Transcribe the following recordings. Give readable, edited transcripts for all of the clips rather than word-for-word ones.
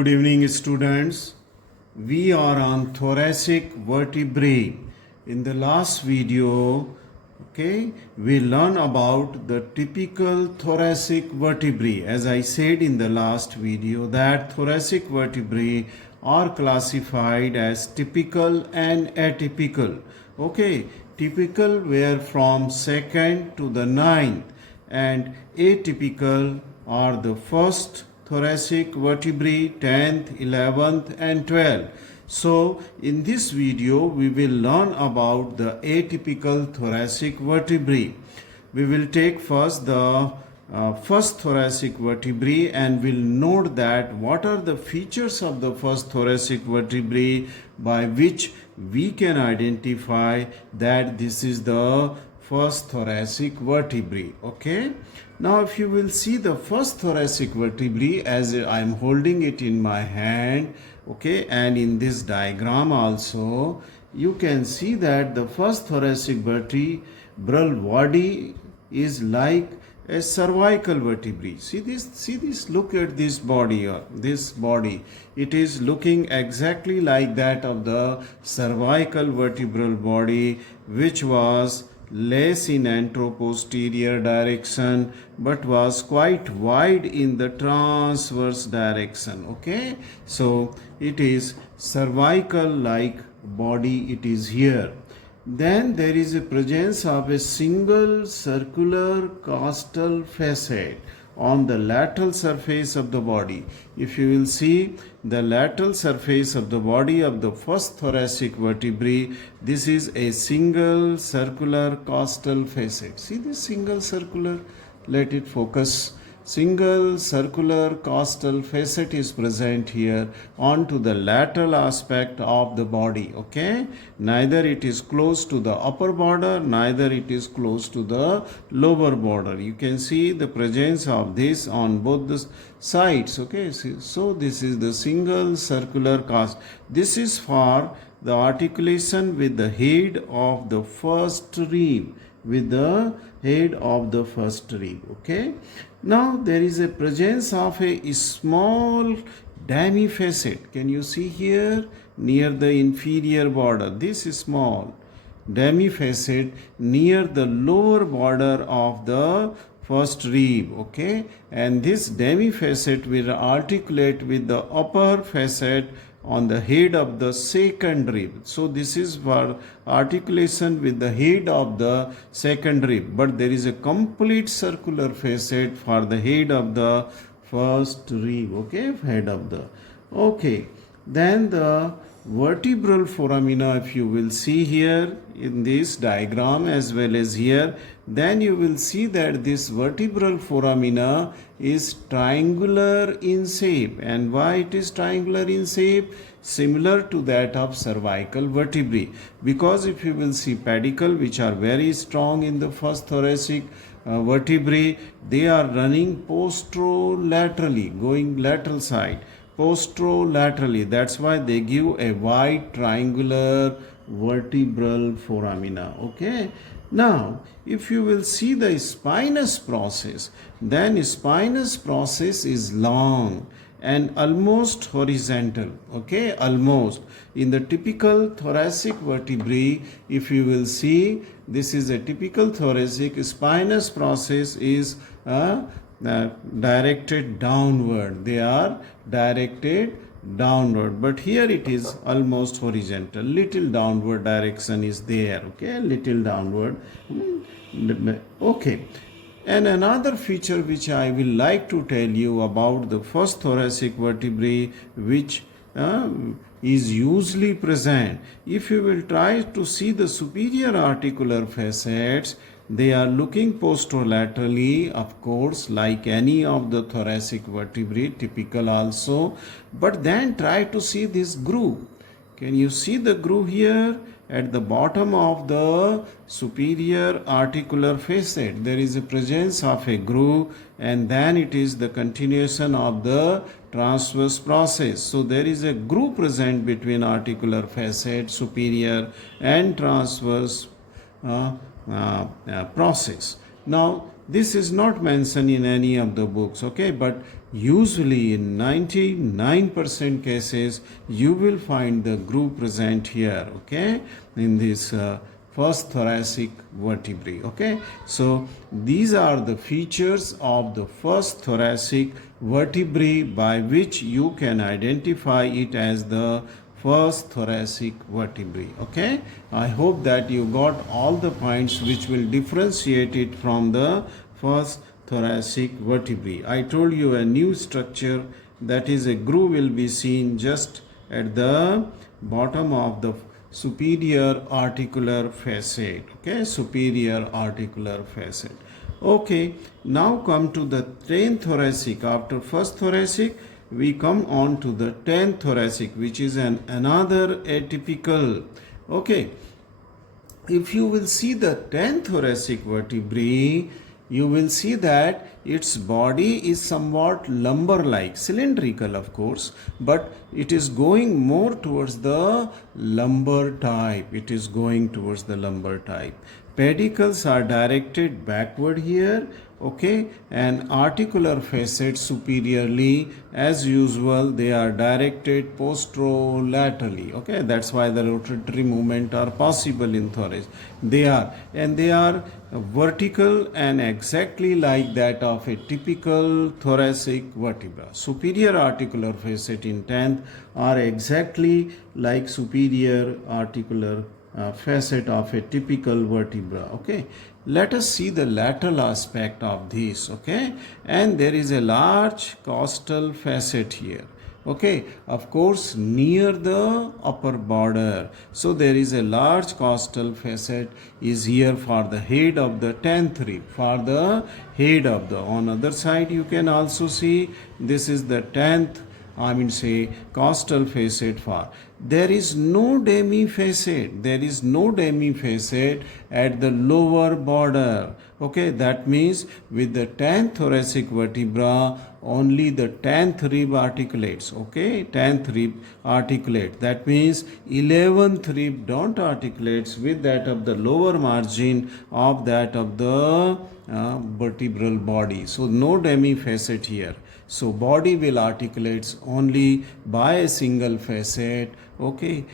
good evening, students. We are on thoracic vertebrae. In the last video, we learn about the typical thoracic vertebrae. As I said in the last video, that thoracic vertebrae are classified as typical and atypical. Typical were from 2nd to the 9th, and atypical are the first thoracic vertebrae, 10th, 11th and 12th. So in this video we will learn about the atypical thoracic vertebrae. We will take first the first thoracic vertebrae and will note that what are the features of the first thoracic vertebrae by which we can identify that this is the first thoracic vertebrae. Now if you will see the first thoracic vertebrae, as I am holding it in my hand, and in this diagram also you can see that the first thoracic vertebral body is like a cervical vertebrae. See this, look at this body, it is looking exactly like that of the cervical vertebral body, which was less in anteroposterior direction but was quite wide in the transverse direction. So it is cervical like body, it is here. Then there is a presence of a single circular costal facet on the lateral surface of the body. If you will see the lateral surface of the body of the first thoracic vertebrae, this is a single circular costal facet. See this single circular, let it focus. Single circular costal facet is present here onto the lateral aspect of the body. Neither it is close to the upper border, neither it is close to the lower border. You can see the presence of this on both the sides. So this is the single circular cost. This is for the articulation with the head of the first rib, Now there is a presence of a small demifacet. Can you see here near the inferior border? This is small demifacet near the lower border of the first rib. And this demifacet will articulate with the upper facet on the head of the second rib. So this is for articulation with the head of the second rib, but there is a complete circular facet for the head of the first rib. Then the vertebral foramina, if you will see here in this diagram as well as here, then you will see that this vertebral foramina is triangular in shape. And why it is triangular in shape? Similar to that of cervical vertebrae. Because if you will see pedicle, which are very strong in the first thoracic vertebrae, they are running posterolaterally, going lateral side, posterolaterally. That's why they give a wide triangular vertebral foramina. Now if you will see the spinous process, then spinous process is long and almost horizontal. Almost. In the typical thoracic vertebrae, if you will see, this is a typical thoracic, spinous process is directed downward. They are directed downward, but here it is almost horizontal. Little downward direction is there. Little downward. And another feature which I will like to tell you about the first thoracic vertebrae, which is usually present. If you will try to see the superior articular facets, they are looking posterolaterally, of course, like any of the thoracic vertebrae, typical also. But then try to see this groove. Can you see the groove here? At the bottom of the superior articular facet, there is a presence of a groove, and then it is the continuation of the transverse process. So there is a groove present between articular facet, superior and transverse process. Now this is not mentioned in any of the books, but Usually in 99% cases you will find the groove present here, okay, in this first thoracic vertebrae. Okay, so these are the features of the first thoracic vertebrae by which you can identify it as the first thoracic vertebrae. Okay, I hope that you got all the points which will differentiate it from the first thoracic vertebrae. I told you a new structure, that is a groove, will be seen just at the bottom of the superior articular facet. Okay, superior articular facet. Okay, now come to the 10th thoracic. After first thoracic, we come on to the 10th thoracic, which is another atypical. Okay, if you will see the 10th thoracic vertebrae, you will see that its body is somewhat lumber-like, cylindrical of course, but it is going more towards the lumbar type. It is going towards the lumbar type. Pedicles are directed backward here, okay, and articular facets superiorly, as usual, they are directed posterolaterally. Okay, that's why the rotatory movement are possible in thorax. They are vertical and exactly like that of a typical thoracic vertebra. Superior articular facet in 10th are exactly like superior articular facet of a typical vertebra. Okay, let us see the lateral aspect of this. Okay, and there is a large costal facet here. Okay, of course near the upper border, so there is a large costal facet is here for the head of the 10th rib, for the head of the, on other side you can also see this is the 10th, I mean say costal facet for. There is no demi-facet. There is no demi-facet at the lower border. Okay, that means with the 10th thoracic vertebra, only the 10th rib articulates. Okay, 10th rib articulate. That means 11th rib don't articulates with that of the lower margin of that of the vertebral body. So no demi-facet here. So body will articulates only by a single facet, okay,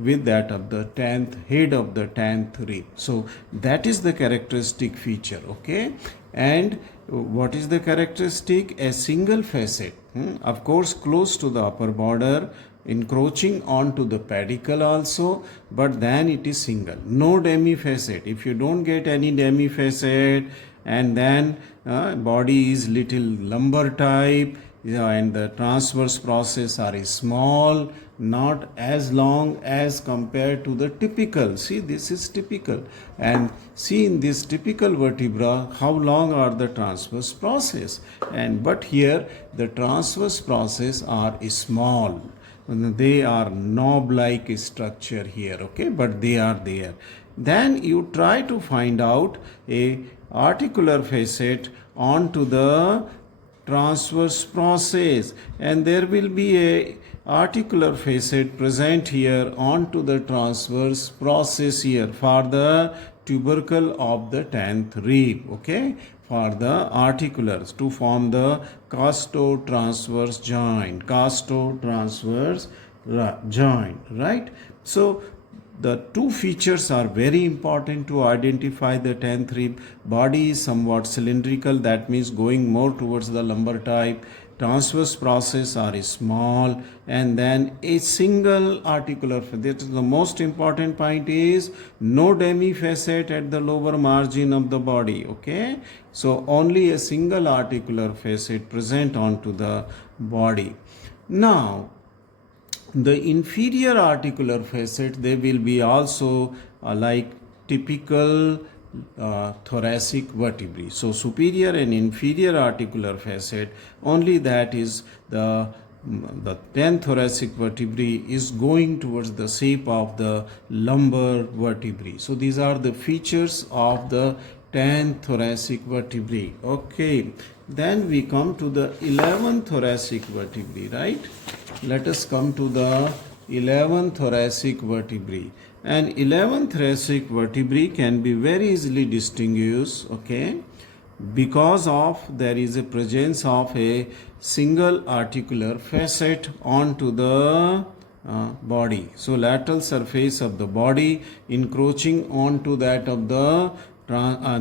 with that of the 10th, head of the 10th rib. So that is the characteristic feature, okay. And what is the characteristic? A single facet, of course close to the upper border, encroaching onto the pedicle also, but then it is single, no demi-facet. If you don't get any demi-facet, and then body is little lumbar type, and the transverse process are small, not as long as compared to the typical. See, this is typical, and see in this typical vertebra how long are the transverse process, and but here the transverse process are small. They are knob-like structure here, okay, but they are there. Then you try to find out a articular facet onto the transverse process, and there will be a articular facet present here onto the transverse process here for the tubercle of the 10th rib, okay, for the articulars to form the costo-transverse joint, costo-transverse joint, right? So the two features are very important to identify the 10th rib. Body is somewhat cylindrical, that means going more towards the lumbar type. Transverse process are small, and then a single articular. That is the most important point, is no demi-facet at the lower margin of the body. Okay, so only a single articular facet present onto the body. Now the inferior articular facet, they will be also like typical thoracic vertebrae. So superior and inferior articular facet, only that is the 10th thoracic vertebrae is going towards the shape of the lumbar vertebrae. So these are the features of the 10th thoracic vertebrae. Okay, then we come to the 11th thoracic vertebrae, right? Let us come to the 11th thoracic vertebrae. And 11th thoracic vertebrae can be very easily distinguished, okay, because of there is a presence of a single articular facet onto the body. So lateral surface of the body encroaching onto that of the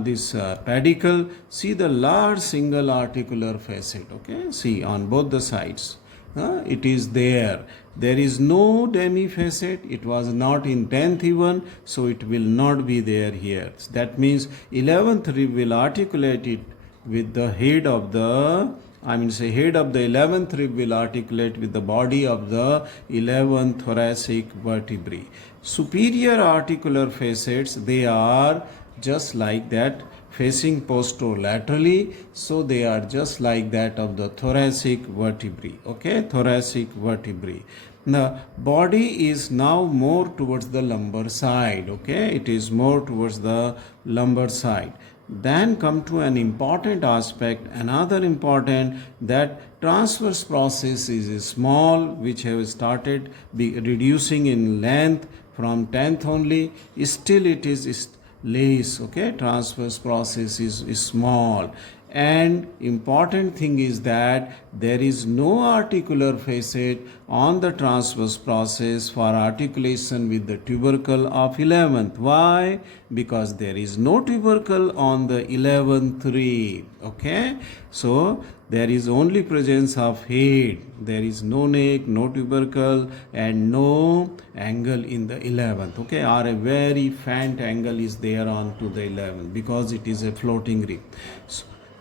this pedicle. See the large single articular facet. Okay, see on both the sides. It is there. There is no demi facet. It was not in 10th even, so it will not be there here. That means 11th rib will articulate it with the head of the, head of the 11th rib will articulate with the body of the 11th thoracic vertebrae. Superior articular facets, they are just like that, facing posterolaterally, so they are just like that of the thoracic vertebrae. Okay, thoracic vertebrae. The body is now more towards the lumbar side. Okay, it is more towards the lumbar side. Then come to an important aspect, another important, that transverse process is small, which have started reducing in length from 10th only. Still it is less. Okay, transverse process is small. And important thing is that there is no articular facet on the transverse process for articulation with the tubercle of 11th. Why? Because there is no tubercle on the 11th rib. Okay, so there is only presence of head. There is no neck, no tubercle, and no angle in the 11th. Okay, or a very faint angle is there on to the 11th because it is a floating rib.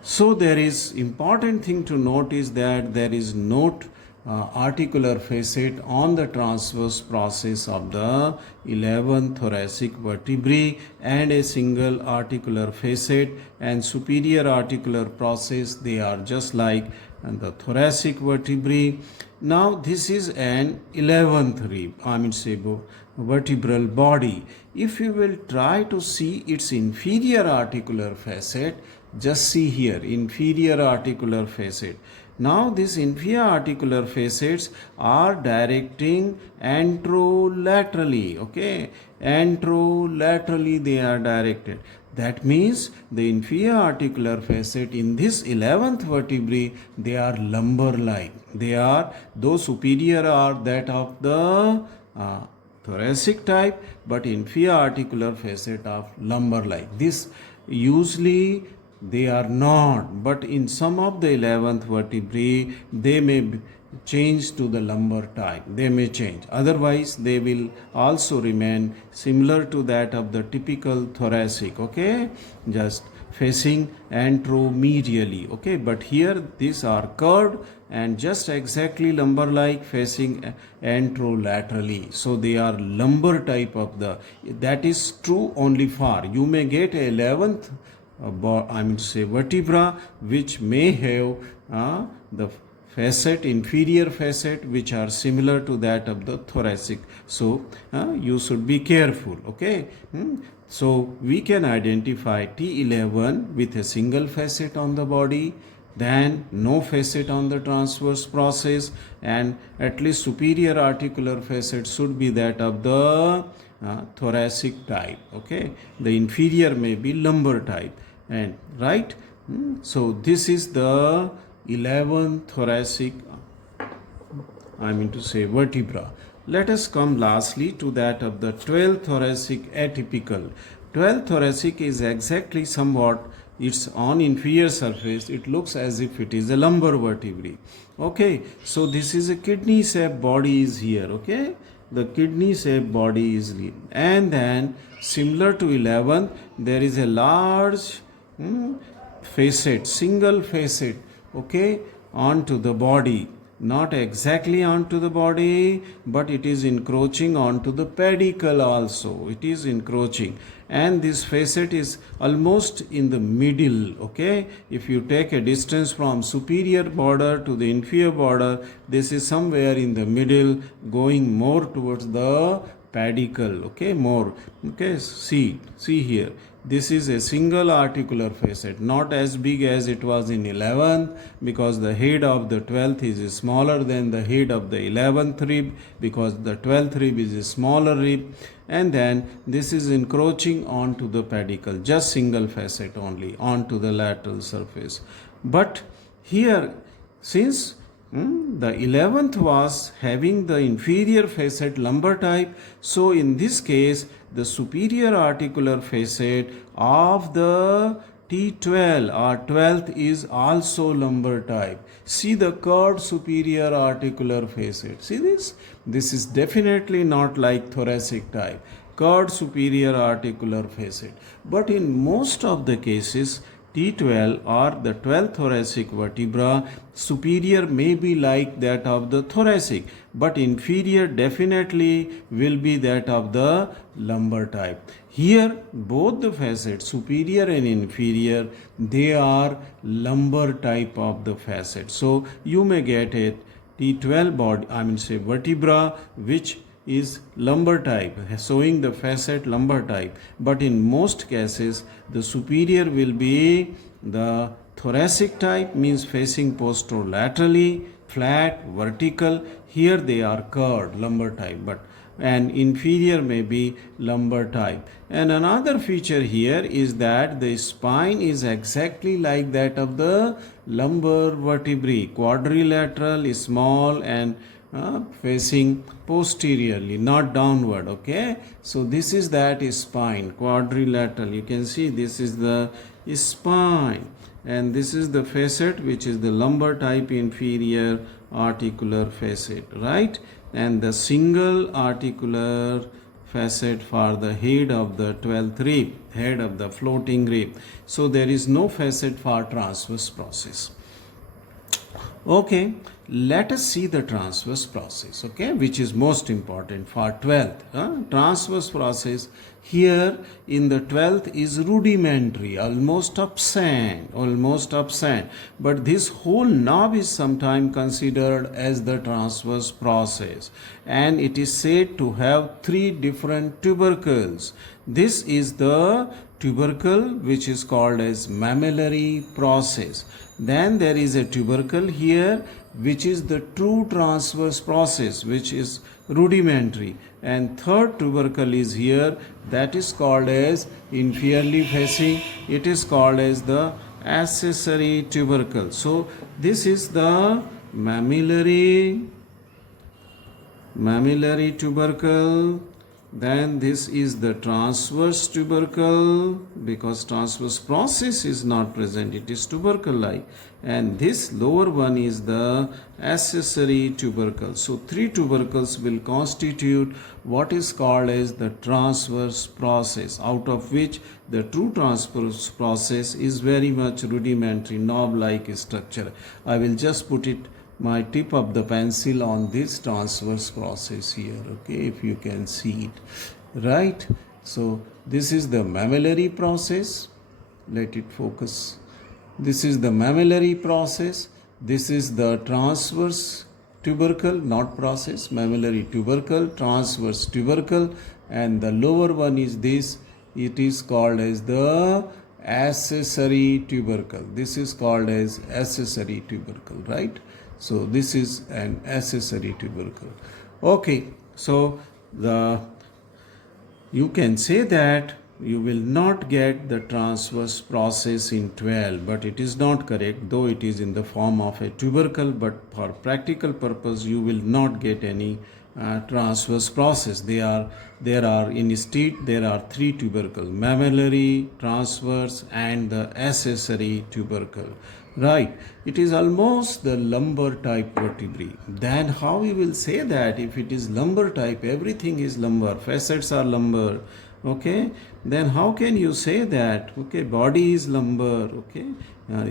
So there is important thing to note is that there is no articular facet on the transverse process of the 11th thoracic vertebrae, and a single articular facet and superior articular process, they are just like the thoracic vertebrae. Now this is an 11th rib, vertebral body. If you will try to see its inferior articular facet, just see here, inferior articular facet. Now these inferior articular facets are directing anterolaterally. Okay, anterolaterally they are directed. That means the inferior articular facet in this 11th vertebrae, they are lumbar-like. They are, though superior are that of the thoracic type, but inferior articular facet of lumbar-like. This usually they are not, but in some of the 11th vertebrae they may change to the lumbar type. They may change, otherwise they will also remain similar to that of the typical thoracic. Okay, just facing anteromedially. Okay, but here these are curved and just exactly lumbar like, facing anterolaterally, so they are lumbar type of the, that is true only for, you may get a 11th vertebra which may have the facet, inferior facet, which are similar to that of the thoracic. So you should be careful. Okay, so we can identify T11 with a single facet on the body, then no facet on the transverse process, and at least superior articular facet should be that of the thoracic type. Okay, the inferior may be lumbar type, and right. So this is the 11th thoracic vertebra. Let us come lastly to that of the 12th thoracic atypical. 12th thoracic is exactly somewhat, it's on inferior surface, it looks as if it is a lumbar vertebrae. Okay, so this is a kidney shaped body is here. Okay, the kidney shaped body is here, and then similar to 11th there is a large facet, single facet, okay, onto the body, not exactly onto the body, but it is encroaching onto the pedicle also. It is encroaching, and this facet is almost in the middle. Okay, if you take a distance from superior border to the inferior border, this is somewhere in the middle, going more towards the pedicle. Okay, more. Okay, see here, this is a single articular facet, not as big as it was in 11th, because the head of the 12th is smaller than the head of the 11th rib, because the 12th rib is a smaller rib, and then this is encroaching onto the pedicle, just single facet only onto the lateral surface. But here, since the 11th was having the inferior facet lumbar type, so in this case the superior articular facet of the T12 or 12th is also lumbar type. See the curved superior articular facet. See this? This is definitely not like thoracic type. Curved superior articular facet. But in most of the cases, T12 or the 12th thoracic vertebra, superior may be like that of the thoracic, but inferior definitely will be that of the lumbar type. Here both the facets, superior and inferior, they are lumbar type of the facet. So you may get a T12 body, vertebra which is lumbar type, showing the facet lumbar type, but in most cases the superior will be the thoracic type, means facing posterolaterally, flat, vertical. Here they are curved, lumbar type, but and inferior may be lumbar type. And another feature here is that the spine is exactly like that of the lumbar vertebrae, quadrilateral, small, and facing posteriorly, not downward. Okay, so this is that spine, quadrilateral. You can see this is the spine, and this is the facet which is the lumbar type inferior articular facet, right? And the single articular facet for the head of the 12th rib, head of the floating rib. So there is no facet for transverse process. Okay, let us see the transverse process, okay, which is most important for 12th. Transverse process here in the 12th is rudimentary, almost absent, but this whole knob is sometimes considered as the transverse process, and it is said to have 3 different tubercles. This is the tubercle which is called as mammillary process. Then there is a tubercle here which is the true transverse process, which is rudimentary, and third tubercle is here, that is called as inferiorly facing, it is called as the accessory tubercle. So this is the mammillary tubercle. Then this is the transverse tubercle, because transverse process is not present, it is tubercle like, and this lower one is the accessory tubercle. So 3 tubercles will constitute what is called as the transverse process, out of which the true transverse process is very much rudimentary, knob like structure. I will just put it, my tip of the pencil, on this transverse process here, okay, if you can see it, right? So this is the mammillary process, let it focus. This is the mammillary process, this is the transverse tubercle, not process, mammillary tubercle, transverse tubercle, and the lower one is this, it is called as the accessory tubercle. This is called as accessory tubercle, right? So this is an accessory tubercle. Okay, so you can say that you will not get the transverse process in 12, but it is not correct, though it is in the form of a tubercle, but for practical purpose you will not get any transverse process. There are instead there are 3 tubercles: mammillary, transverse, and the accessory tubercle. Right, it is almost the lumbar type vertebrae. Then how we will say that if it is lumbar type, everything is lumbar, facets are lumbar, okay? Then how can you say that, okay, body is lumbar, okay,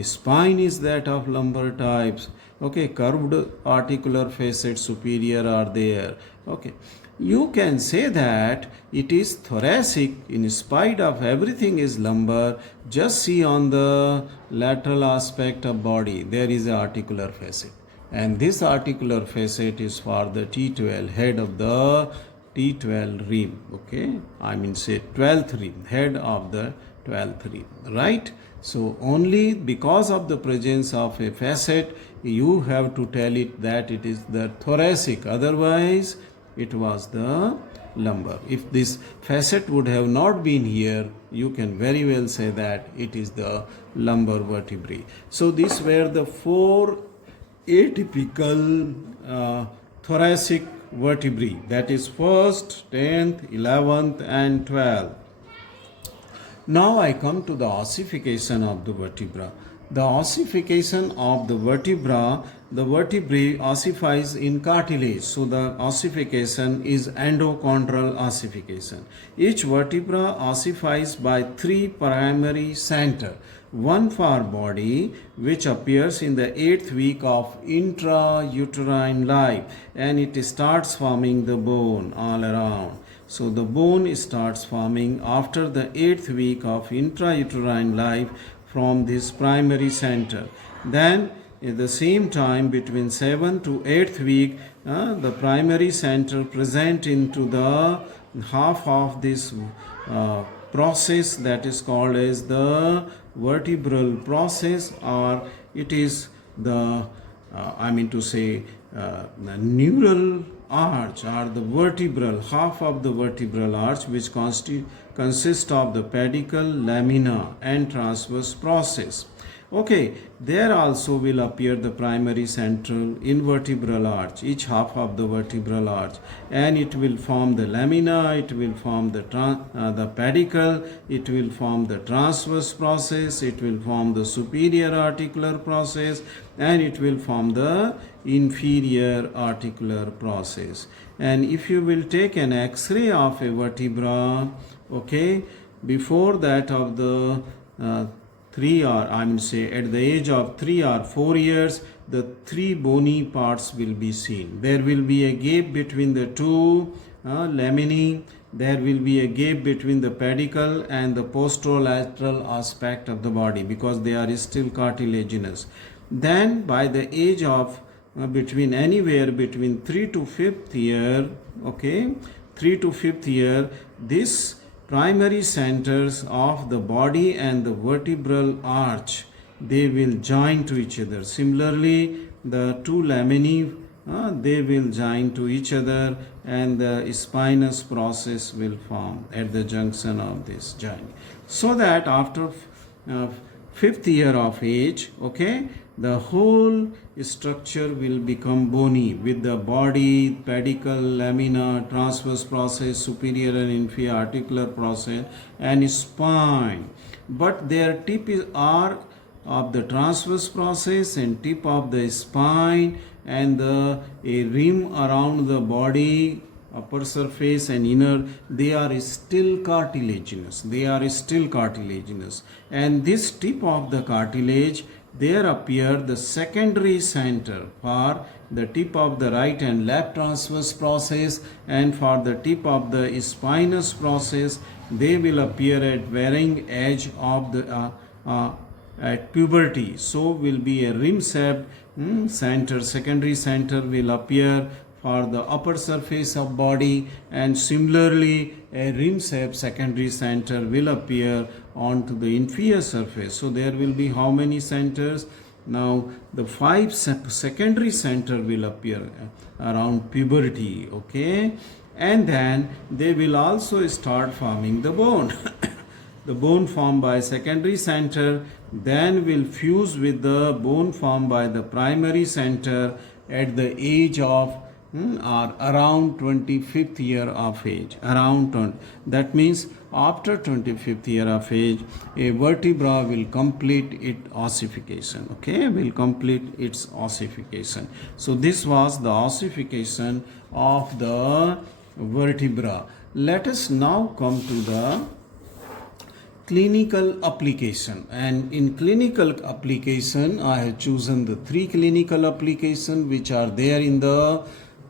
spine is that of lumbar types, okay, curved articular facets superior are there, okay? You can say that it is thoracic in spite of everything is lumbar. Just see on the lateral aspect of body, there is an articular facet, and this articular facet is for the T12, head of the T12 rib, okay, say 12th rib, head of the 12th rib, right? So only because of the presence of a facet, you have to tell it that it is the thoracic. Otherwise, it was the lumbar. If this facet would have not been here, you can very well say that it is the lumbar vertebrae. So these were the four atypical thoracic vertebrae, that is 1st, 10th, 11th and 12th. Now I come to the ossification of the vertebra. The ossification of the vertebrae ossifies in cartilage. So the ossification is endochondral ossification. Each vertebra ossifies by three primary centers. One for body, which appears in the 8th week of intrauterine life, and it starts forming the bone all around. So the bone starts forming after the 8th week of intrauterine life from this primary center. Then at the same time between 7th to 8th week, the primary center present into the half of this process that is called as the vertebral process, or it is the the neural arch, or the vertebral half of the vertebral arch, which consists of the pedicle, lamina and transverse process. Okay, there also will appear the primary central invertebral arch, each half of the vertebral arch, and it will form the lamina, it will form the pedicle, it will form the transverse process, it will form the superior articular process, and it will form the inferior articular process. And if you will take an X-ray of a vertebra, okay, before that of the at the age of 3 or 4 years, the three bony parts will be seen. There will be a gap between the two laminae. There will be a gap between the pedicle and the posterolateral aspect of the body, because they are still cartilaginous. Then by the age of anywhere between 3 to 5th year, okay, 3 to 5th year, this primary centers of the body and the vertebral arch, they will join to each other. Similarly, the two laminae, they will join to each other, and the spinous process will form at the junction of this joint. So that after 5th year of age, okay, the whole structure will become bony, with the body, pedicle, lamina, transverse process, superior and inferior articular process, and spine. But their tip are of the transverse process and tip of the spine, and a rim around the body, upper surface and inner, they are still cartilaginous. And this tip of the cartilage, there appear the secondary center for the tip of the right and left transverse process, and for the tip of the spinous process, they will appear at varying edge of the at puberty. So will be a rim shaped center, secondary center will appear for the upper surface of body, and similarly a rim shaped secondary center will appear onto the inferior surface. So there will be how many centers? Now the 5 secondary center will appear around puberty, okay, and then they will also start forming the bone. The bone formed by secondary center then will fuse with the bone formed by the primary center at the age of or around 25th year of age, that means after 25th year of age, a vertebra will complete its ossification, okay, So this was the ossification of the vertebra. Let us now come to the clinical application, and in clinical application I have chosen the 3 clinical application which are there in the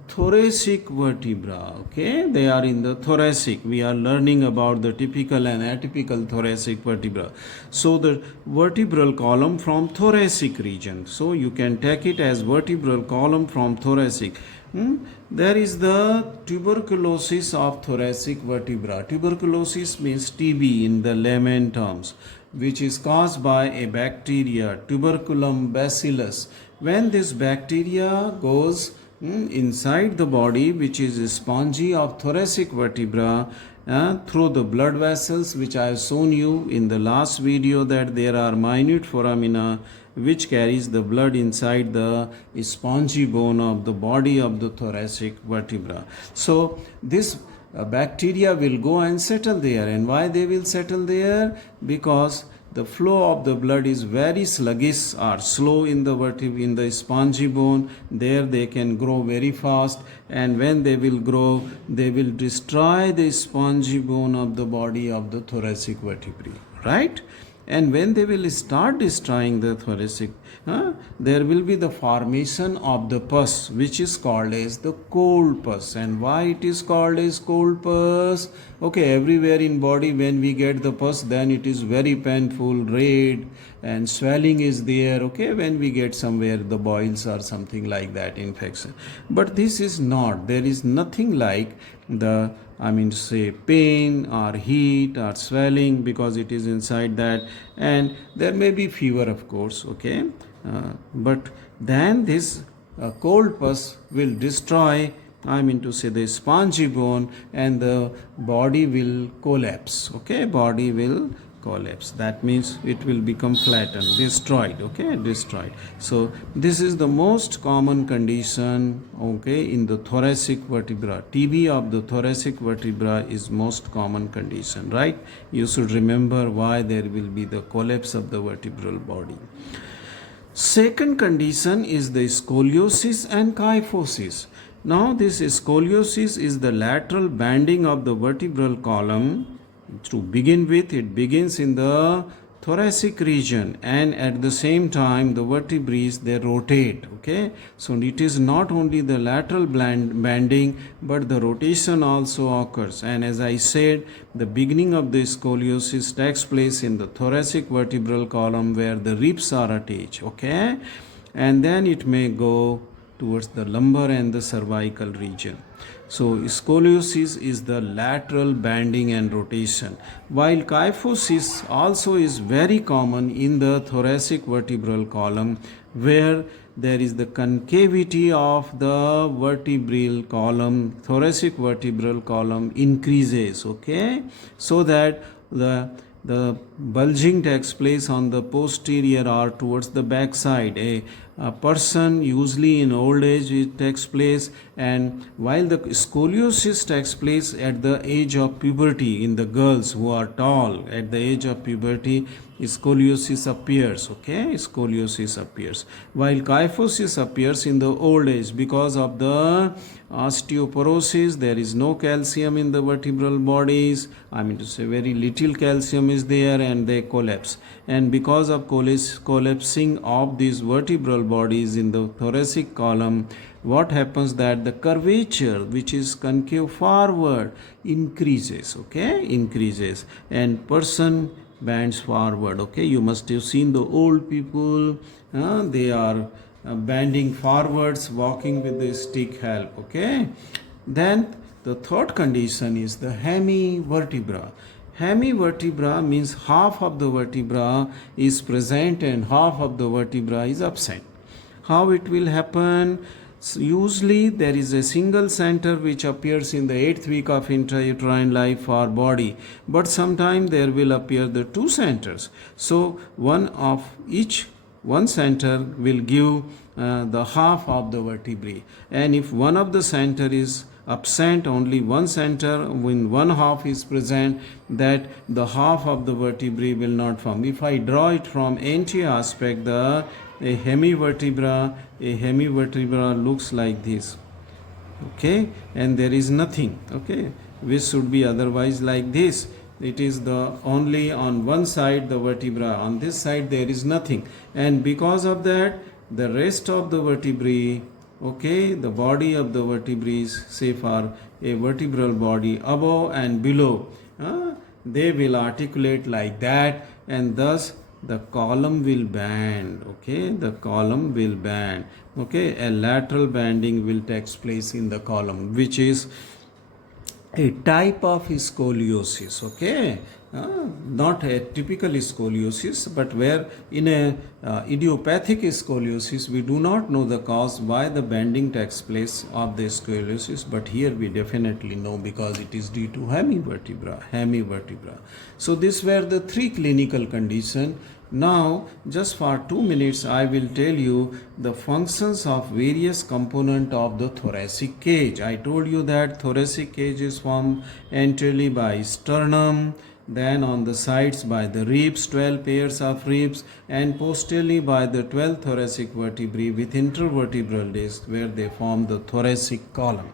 thoracic vertebra, okay, they are in the thoracic. We are learning about the typical and atypical thoracic vertebra. So the vertebral column from thoracic region, so you can take it as vertebral column from thoracic. There is the tuberculosis of thoracic vertebra. Tuberculosis means TB in the layman terms, which is caused by a bacteria, tuberculum bacillus. When this bacteria goes inside the body, which is spongy of thoracic vertebra, through the blood vessels, which I have shown you in the last video, that there are minute foramina which carries the blood inside the spongy bone of the body of the thoracic vertebra. So this bacteria will go and settle there. And why they will settle there? Because the flow of the blood is very sluggish or slow in the vertebra, in the spongy bone. There they can grow very fast, and when they will grow, they will destroy the spongy bone of the body of the thoracic vertebrae, right? And when they will start destroying the thoracic, there will be the formation of the pus, which is called as the cold pus. And why it is called as cold pus? Okay, everywhere in body when we get the pus, then it is very painful, red, and swelling is there. Okay, when we get somewhere the boils or something like that, infection. But this is not. There is nothing like the say pain or heat or swelling, because it is inside that, and there may be fever, of course. Okay, but then this cold pus will destroy say the spongy bone, and the body will collapse. Okay, body will collapse. That means it will become flattened, destroyed. Okay, destroyed. So this is the most common condition, okay, in the thoracic vertebra. TB of the thoracic vertebra is most common condition, right? You should remember why there will be the collapse of the vertebral body. Second condition is the scoliosis and kyphosis. Now this scoliosis is the lateral bending of the vertebral column. To begin with, it begins in the thoracic region, and at the same time the vertebrae they rotate. Okay, so it is not only the lateral bending, but the rotation also occurs. And as I said, the beginning of the scoliosis takes place in the thoracic vertebral column, where the ribs are attached. Okay, and then it may go towards the lumbar and the cervical region. So scoliosis is the lateral bending and rotation, while kyphosis also is very common in the thoracic vertebral column, where there is the concavity of the vertebral column, thoracic vertebral column increases. Okay, so that the bulging takes place on the posterior or towards the back side. A person usually in old age it takes place, and while the scoliosis takes place at the age of puberty in the girls who are tall, at the age of puberty scoliosis appears. Okay, scoliosis appears, while kyphosis appears in the old age because of the osteoporosis. There is no calcium in the vertebral bodies. To say very little calcium is there, and they collapse. And because of collapsing of these vertebral bodies in the thoracic column, what happens that the curvature, which is concave forward, increases. Okay, increases, and person bends forward. Okay, you must have seen the old people, they are bending forwards, walking with the stick help. Okay, then the third condition is the hemivertebra. Hemivertebra means half of the vertebra is present and half of the vertebra is absent. How it will happen? So usually there is a single center which appears in the 8th week of intrauterine life or body, but sometimes there will appear the two centers. So one center will give the half of the vertebrae, and if one of the center is absent, only one center, when one half is present, that the half of the vertebrae will not form. If I draw it from anterior aspect, a hemivertebra looks like this. Okay, and there is nothing. Okay, which should be otherwise like this. It is the only on one side the vertebra, on this side there is nothing, and because of that the rest of the vertebrae, okay, the body of the vertebrae, say for a vertebral body above and below, they will articulate like that, and thus the column will bend. Okay, the column will bend. Okay, a lateral bending will take place in the column, which is a type of scoliosis. Okay, not a typical scoliosis, but where in a idiopathic scoliosis we do not know the cause why the bending takes place of the scoliosis, but here we definitely know because it is due to hemivertebra. So these were the three clinical conditions. Now, just for 2 minutes, I will tell you the functions of various components of the thoracic cage. I told you that thoracic cage is formed anteriorly by sternum, then on the sides by the ribs, 12 pairs of ribs, and posteriorly by the 12 thoracic vertebrae with intervertebral disc where they form the thoracic column.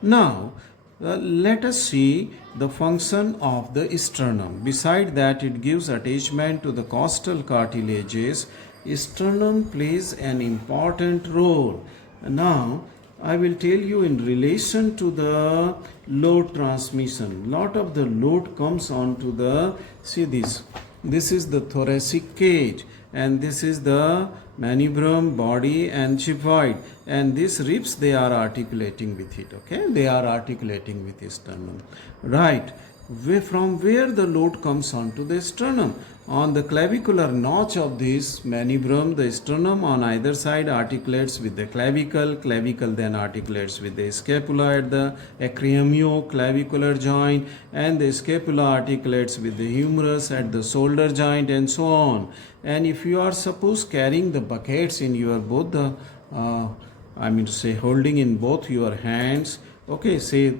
Now, let us see the function of the sternum. Beside that, it gives attachment to the costal cartilages. Sternum plays an important role. Now, I will tell you in relation to the load transmission. Lot of the load comes onto the, see this. This is the thoracic cage and this is the manubrium, body and xiphoid, and these ribs they are articulating with it. Okay, they are articulating with sternum, right? From where the load comes onto the sternum? On the clavicular notch of this manubrium, the sternum on either side articulates with the clavicle then articulates with the scapula at the acromioclavicular joint, and the scapula articulates with the humerus at the shoulder joint, and so on. And if you are suppose carrying the buckets in your both the holding in both your hands, okay, say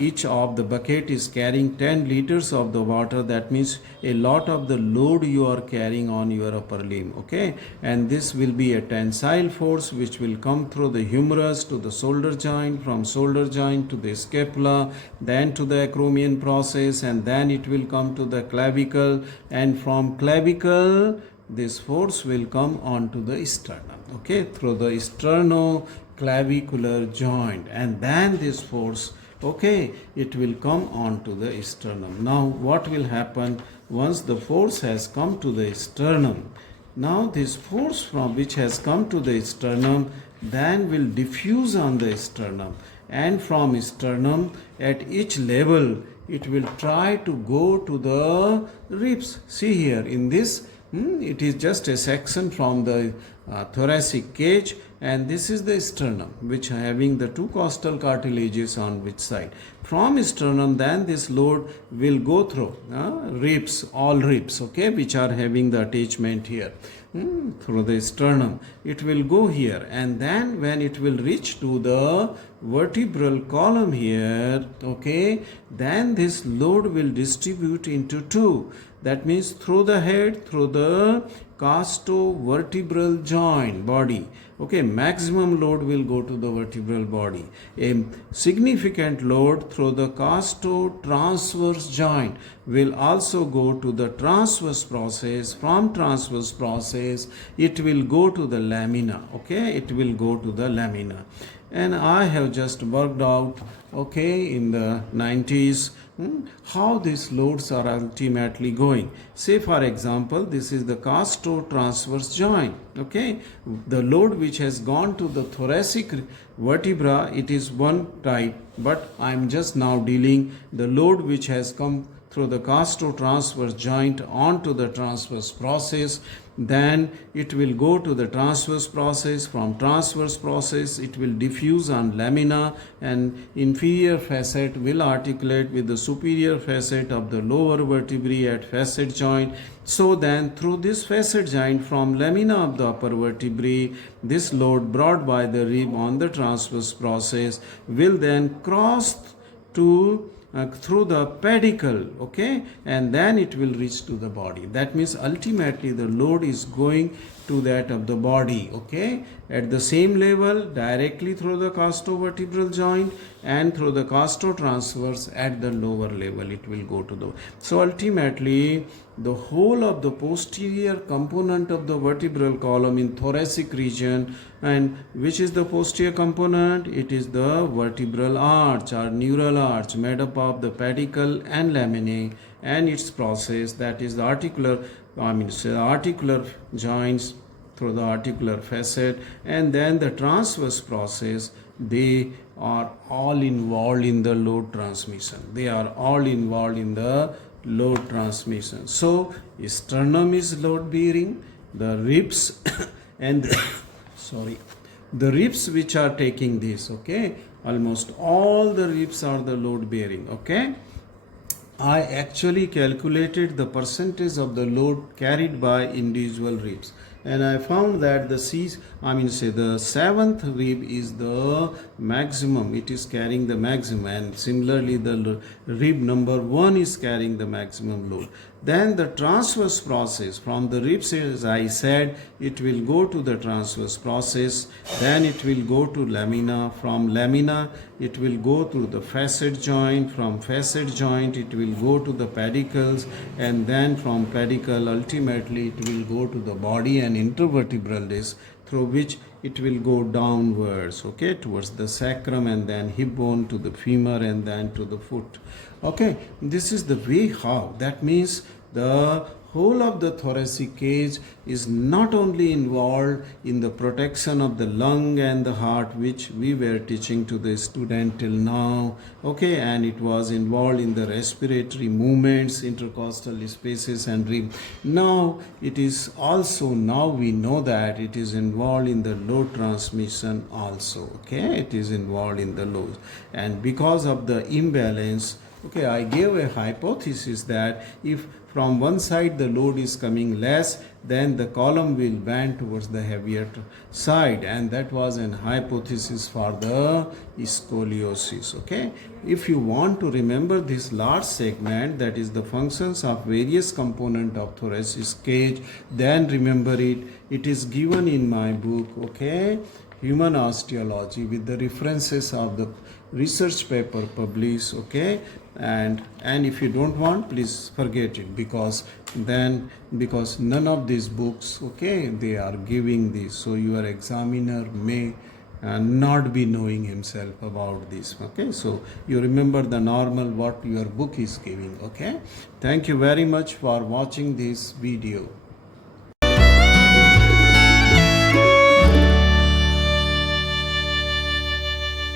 each of the bucket is carrying 10 liters of the water, that means a lot of the load you are carrying on your upper limb. Okay, and this will be a tensile force which will come through the humerus to the shoulder joint, from shoulder joint to the scapula, then to the acromion process, and then it will come to the clavicle, and from clavicle this force will come onto the sternum, okay, through the sternoclavicular joint, and then this force, okay, it will come onto the sternum. Now what will happen once the force has come to the sternum? Now this force from which has come to the sternum then will diffuse on the sternum, and from sternum at each level it will try to go to the ribs. See here in this, it is just a section from the thoracic cage, and this is the sternum which having the two costal cartilages on which side. From sternum then this load will go through ribs, all ribs, okay, which are having the attachment here through the sternum. It will go here, and then when it will reach to the vertebral column here, okay, then this load will distribute into two. That means through the head, through the costovertebral joint body. Okay, maximum load will go to the vertebral body. A significant load through the costotransverse joint will also go to the transverse process. From transverse process, it will go to the lamina. Okay, it will go to the lamina. And I have just worked out, okay, in the 90s, how these loads are ultimately going. Say for example, this is the costotransverse joint. Okay, the load which has gone to the thoracic vertebra, it is one type, but I am just now dealing the load which has come through the costotransverse joint onto the transverse process. Then it will go to the transverse process. From transverse process it will diffuse on lamina, and inferior facet will articulate with the superior facet of the lower vertebrae at facet joint. So then through this facet joint, from lamina of the upper vertebrae, this load brought by the rib on the transverse process will then cross to through the pedicle, okay, and then it will reach to the body. That means ultimately the load is going to that of the body, okay, at the same level directly through the costovertebral joint and through the costotransverse at the lower level it will go to the. So ultimately the whole of the posterior component of the vertebral column in thoracic region, and which is the posterior component? It is the vertebral arch or neural arch made up of the pedicle and laminae, and its process, that is the articular, articular joints through the articular facet, and then the transverse process, they are all involved in the load transmission. They are all involved in the load transmission. So sternum is load bearing, the ribs and sorry, the ribs which are taking this, okay, almost all the ribs are the load bearing, okay. I actually calculated the percentage of the load carried by individual ribs, and I found that the the seventh rib is the maximum. It is carrying the maximum, and similarly the rib number 1 is carrying the maximum load. Then the transverse process from the ribs, as I said, it will go to the transverse process, then it will go to lamina. From lamina it will go to the facet joint, from facet joint it will go to the pedicles, and then from pedicle ultimately it will go to the body and intervertebral disc, through which it will go downwards, okay, towards the sacrum, and then hip bone to the femur, and then to the foot. Okay, this is the way how. That means the whole of the thoracic cage is not only involved in the protection of the lung and the heart, which we were teaching to the student till now, okay, and it was involved in the respiratory movements, intercostal spaces and rib. Now it is also, now we know that it is involved in the load transmission also, okay, it is involved in the load. And because of the imbalance, okay, I gave a hypothesis that if from one side the load is coming less, then the column will bend towards the heavier side, and that was an hypothesis for the scoliosis, okay. If you want to remember this large segment, that is the functions of various component of thoracic cage, then remember it. It is given in my book, okay, Human Osteology, with the references of the research paper published, okay. And if you don't want, please forget it, because none of these books, okay, they are giving this, so your examiner may not be knowing himself about this, okay. So you remember the normal what your book is giving, okay. Thank you very much for watching this video.